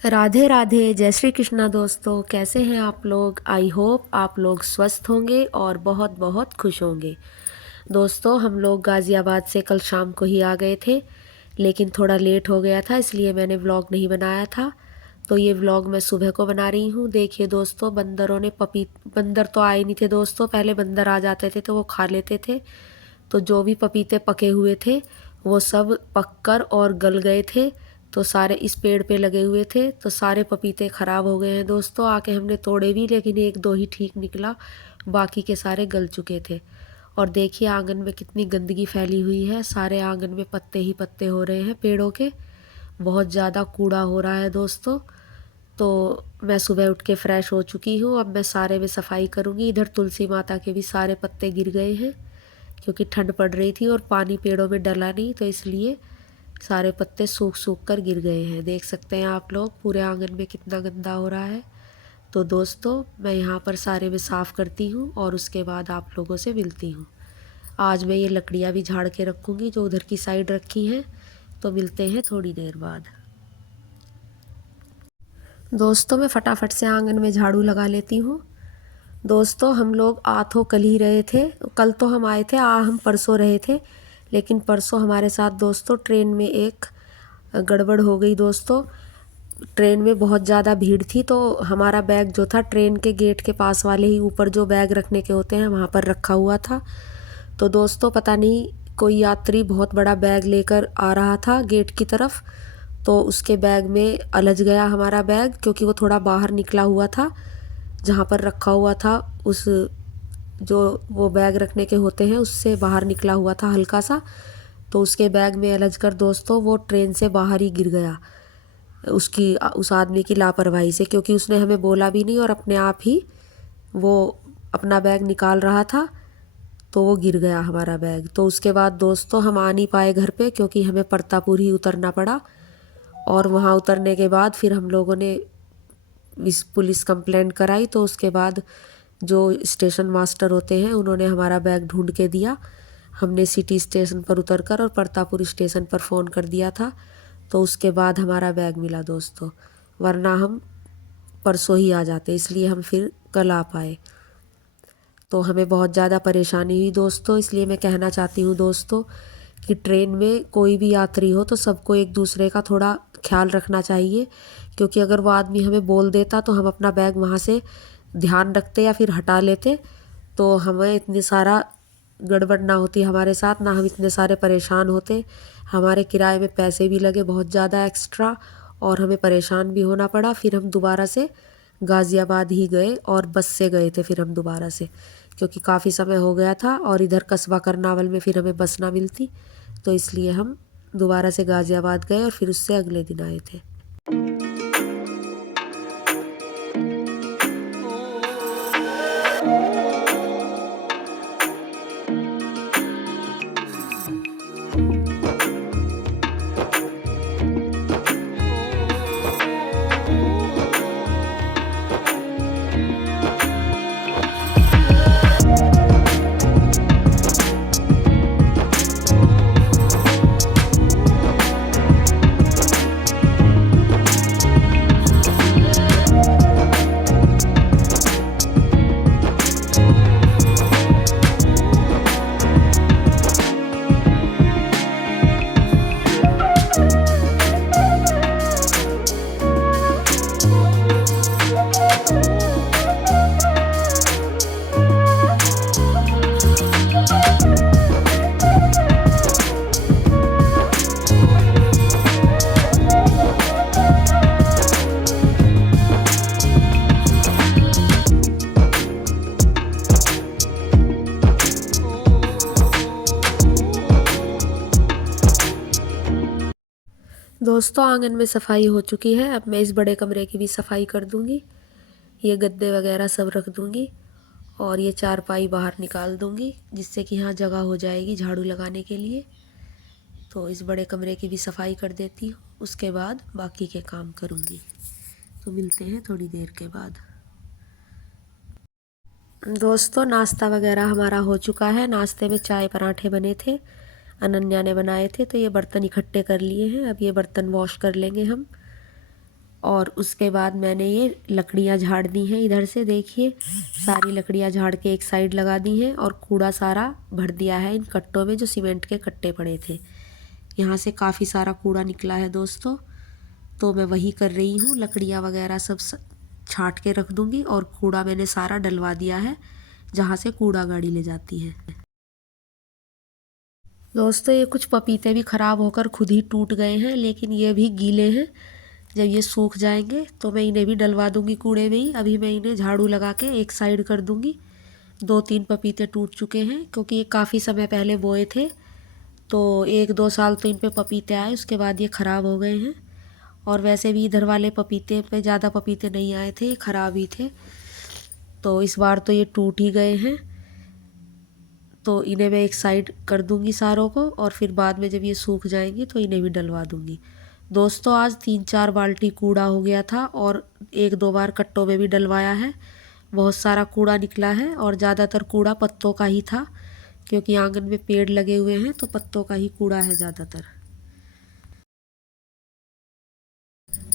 राधे राधे, जय श्री कृष्णा दोस्तों। कैसे हैं आप लोग? आई होप आप लोग स्वस्थ होंगे और बहुत बहुत खुश होंगे। दोस्तों, हम लोग गाज़ियाबाद से कल शाम को ही आ गए थे, लेकिन थोड़ा लेट हो गया था, इसलिए मैंने व्लॉग नहीं बनाया था। तो ये व्लॉग मैं सुबह को बना रही हूँ। देखिए दोस्तों, बंदर तो आए नहीं थे दोस्तों। पहले बंदर आ जाते थे तो वो खा लेते थे। तो जो भी पपीते पके हुए थे वो सब पककर और गल गए थे। तो सारे इस पेड़ पे लगे हुए थे, तो सारे पपीते ख़राब हो गए हैं दोस्तों। आके हमने तोड़े भी, लेकिन एक दो ही ठीक निकला, बाकी के सारे गल चुके थे। और देखिए आंगन में कितनी गंदगी फैली हुई है। सारे आंगन में पत्ते ही पत्ते हो रहे हैं पेड़ों के। बहुत ज़्यादा कूड़ा हो रहा है दोस्तों। तो मैं सुबह उठ के फ़्रेश हो चुकी हूँ। अब मैं सारे में सफाई करूँगी। इधर तुलसी माता के भी सारे पत्ते गिर गए हैं, क्योंकि ठंड पड़ रही थी और पानी पेड़ों में डला नहीं, तो इसलिए सारे पत्ते सूख सूख कर गिर गए हैं। देख सकते हैं आप लोग पूरे आंगन में कितना गंदा हो रहा है। तो दोस्तों, मैं यहाँ पर सारे में साफ़ करती हूँ और उसके बाद आप लोगों से मिलती हूँ। आज मैं ये लकड़ियाँ भी झाड़ के रखूँगी जो उधर की साइड रखी हैं। तो मिलते हैं थोड़ी देर बाद। दोस्तों, मैं फटाफट से आंगन में झाड़ू लगा लेती हूँ। दोस्तों, हम लोग आ तो कल ही रहे थे। कल तो हम आए थे, हम परसों रहे थे। लेकिन परसों हमारे साथ दोस्तों ट्रेन में एक गड़बड़ हो गई दोस्तों। ट्रेन में बहुत ज़्यादा भीड़ थी, तो हमारा बैग जो था ट्रेन के गेट के पास वाले ही ऊपर जो बैग रखने के होते हैं वहाँ पर रखा हुआ था। तो दोस्तों, पता नहीं कोई यात्री बहुत बड़ा बैग लेकर आ रहा था गेट की तरफ। तो उसके बैग में अलझ गया हमारा बैग, क्योंकि वो थोड़ा बाहर निकला हुआ था जहाँ पर रखा हुआ था। उस जो वो बैग रखने के होते हैं उससे बाहर निकला हुआ था हल्का सा। तो उसके बैग में अलझ कर दोस्तों वो ट्रेन से बाहर ही गिर गया, उस आदमी की लापरवाही से। क्योंकि उसने हमें बोला भी नहीं और अपने आप ही वो अपना बैग निकाल रहा था, तो वो गिर गया हमारा बैग। तो उसके बाद दोस्तों हम आ नहीं पाए घर पे, क्योंकि हमें परतापुर ही उतरना पड़ा। और वहाँ उतरने के बाद फिर हम लोगों ने पुलिस कंप्लेंट कराई। तो उसके बाद जो स्टेशन मास्टर होते हैं उन्होंने हमारा बैग ढूंढ के दिया। हमने सिटी स्टेशन पर उतरकर और परतापुर स्टेशन पर फ़ोन कर दिया था। तो उसके बाद हमारा बैग मिला दोस्तों, वरना हम परसों ही आ जाते, इसलिए हम फिर कल आ पाए। तो हमें बहुत ज़्यादा परेशानी हुई दोस्तों। इसलिए मैं कहना चाहती हूँ दोस्तों कि ट्रेन में कोई भी यात्री हो तो सबको एक दूसरे का थोड़ा ख्याल रखना चाहिए। क्योंकि अगर वो आदमी हमें बोल देता तो हम अपना बैग वहाँ से ध्यान रखते या फिर हटा लेते, तो हमें इतनी सारा गड़बड़ ना होती हमारे साथ, ना हम इतने सारे परेशान होते। हमारे किराए में पैसे भी लगे बहुत ज़्यादा एक्स्ट्रा, और हमें परेशान भी होना पड़ा। फिर हम दोबारा से गाज़ियाबाद ही गए और बस से गए थे फिर हम दोबारा से, क्योंकि काफ़ी समय हो गया था और इधर कस्बा करनावल में फिर हमें बस ना मिलती। तो इसलिए हम दोबारा से गाज़ियाबाद गए और फिर उससे अगले दिन आए थे। दोस्तों, आंगन में सफाई हो चुकी है। अब मैं इस बड़े कमरे की भी सफाई कर दूंगी। ये गद्दे वगैरह सब रख दूंगी और ये चारपाई बाहर निकाल दूंगी, जिससे कि यहाँ जगह हो जाएगी झाड़ू लगाने के लिए। तो इस बड़े कमरे की भी सफाई कर देती हूँ, उसके बाद बाकी के काम करूँगी। तो मिलते हैं थोड़ी देर के बाद। दोस्तों, नाश्ता वगैरह हमारा हो चुका है। नाश्ते में चाय पराठे बने थे, अनन्या ने बनाए थे। तो ये बर्तन इकट्ठे कर लिए हैं, अब ये बर्तन वॉश कर लेंगे हम। और उसके बाद मैंने ये लकड़ियाँ झाड़ दी हैं। इधर से देखिए सारी लकड़ियाँ झाड़ के एक साइड लगा दी हैं और कूड़ा सारा भर दिया है इन कट्टों में जो सीमेंट के कट्टे पड़े थे। यहाँ से काफ़ी सारा कूड़ा निकला है दोस्तों, तो मैं वही कर रही हूँ। लकड़ियाँ वगैरह सब छांट के रख दूँगी और कूड़ा मैंने सारा डलवा दिया है जहाँ से कूड़ा गाड़ी ले जाती है। दोस्तों ये कुछ पपीते भी ख़राब होकर खुद ही टूट गए हैं, लेकिन ये भी गीले हैं। जब ये सूख जाएंगे तो मैं इन्हें भी डलवा दूँगी कूड़े में ही। अभी मैं इन्हें झाड़ू लगा के एक साइड कर दूँगी। 2-3 पपीते टूट चुके हैं क्योंकि ये काफ़ी समय पहले बोए थे, तो 1-2 साल तो इन पे पपीते आए, उसके बाद ये ख़राब हो गए हैं। और वैसे भी इधर वाले पपीते पे ज़्यादा पपीते नहीं आए थे, ये ख़राब ही थे, तो इस बार तो ये टूट ही गए हैं। तो इन्हें मैं एक साइड कर दूंगी सारों को, और फिर बाद में जब ये सूख जाएंगी तो इन्हें भी डलवा दूंगी। दोस्तों आज 3-4 बाल्टी कूड़ा हो गया था और 1-2 बार कट्टों में भी डलवाया है। बहुत सारा कूड़ा निकला है और ज़्यादातर कूड़ा पत्तों का ही था, क्योंकि आंगन में पेड़ लगे हुए हैं तो पत्तों का ही कूड़ा है ज़्यादातर।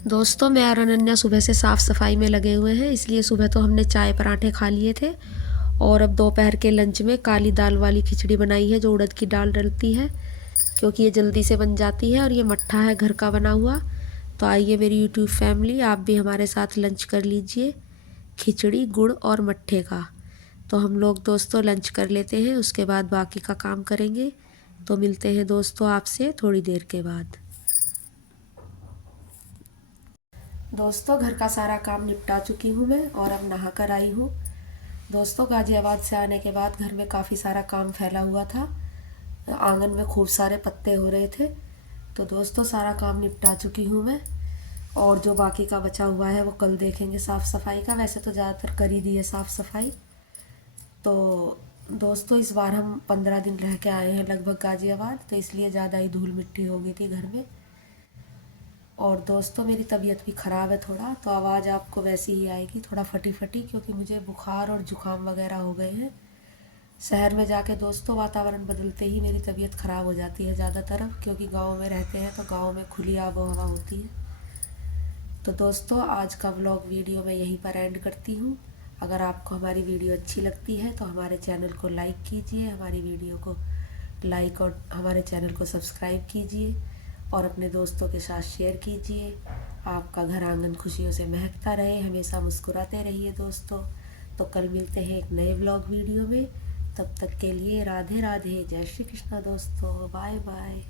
दोस्तों मैं और अनन्या सुबह से साफ़ सफाई में लगे हुए हैं, इसलिए सुबह तो हमने चाय पराठे खा लिए थे और अब दोपहर के लंच में काली दाल वाली खिचड़ी बनाई है जो उड़द की दाल डलती है, क्योंकि ये जल्दी से बन जाती है और ये मट्ठा है घर का बना हुआ। तो आइए मेरी यूट्यूब फैमिली, आप भी हमारे साथ लंच कर लीजिए खिचड़ी गुड़ और मट्ठे का। तो हम लोग दोस्तों लंच कर लेते हैं, उसके बाद बाकी का काम करेंगे। तो मिलते हैं दोस्तों आपसे थोड़ी देर के बाद। दोस्तों घर का सारा काम निपटा चुकी हूँ मैं और अब नहा कर आई हूँ। दोस्तों गाजियाबाद से आने के बाद घर में काफ़ी सारा काम फैला हुआ था, आंगन में खूब सारे पत्ते हो रहे थे, तो दोस्तों सारा काम निपटा चुकी हूँ मैं। और जो बाकी का बचा हुआ है वो कल देखेंगे साफ़ सफाई का। वैसे तो ज़्यादातर कर ही दी है साफ़ सफाई। तो दोस्तों इस बार हम 15 दिन रह के आए हैं लगभग गाजियाबाद, तो इसलिए ज़्यादा ही धूल मिट्टी हो गई थी घर में। और दोस्तों मेरी तबीयत भी ख़राब है थोड़ा, तो आवाज़ आपको वैसी ही आएगी थोड़ा फटी फटी, क्योंकि मुझे बुखार और ज़ुकाम वगैरह हो गए हैं। शहर में जाके दोस्तों वातावरण बदलते ही मेरी तबीयत ख़राब हो जाती है ज़्यादातर अब, क्योंकि गांव में रहते हैं तो गांव में खुली आबो हवा होती है। तो दोस्तों आज का व्लॉग वीडियो मैं यहीं पर एंड करती हूँ। अगर आपको हमारी वीडियो अच्छी लगती है तो हमारे चैनल को लाइक कीजिए, हमारी वीडियो को लाइक और हमारे चैनल को सब्सक्राइब कीजिए और अपने दोस्तों के साथ शेयर कीजिए। आपका घर आंगन खुशियों से महकता रहे, हमेशा मुस्कुराते रहिए दोस्तों। तो कल मिलते हैं एक नए व्लॉग वीडियो में, तब तक के लिए राधे राधे, जय श्री कृष्णा दोस्तों, बाय बाय।